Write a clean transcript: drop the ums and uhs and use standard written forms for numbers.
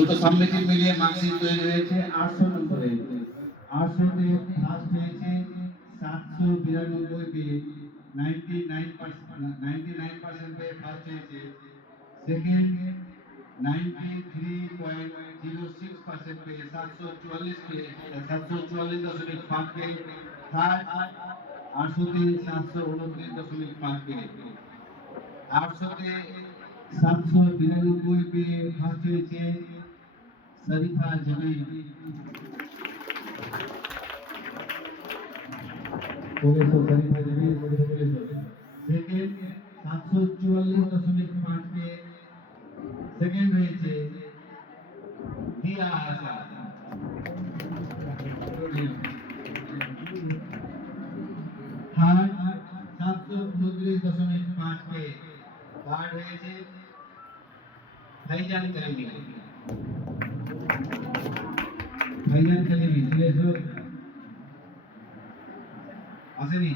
দুটো সাবমিটিভ মিলিয়ে মার্কশিট তৈরি হয়েছে 800 নম্বরে। 800 তে ফার্স্ট হয়েছে 792 পেয়ে 99% পেয়ে ফার্স্ট হয়েছে। সেকেন্ড 93.06% পেয়ে 744 পেয়ে 744.5 পেয়ে থার্ড 800 তে 729.5 পেয়ে 800 তে 792 পেয়ে ফার্স্ট হয়েছে শরীফা জমিল। শরীফা জমিল সেকেন্ড 744.5 পেয়ে সেকেন্ড হয়েছে দিয়া হাসান। থার্ড 729.5 পেয়ে থার্ড হয়েছে ভাইজান কালিমি। ভাইজান কালিমি আসেনি।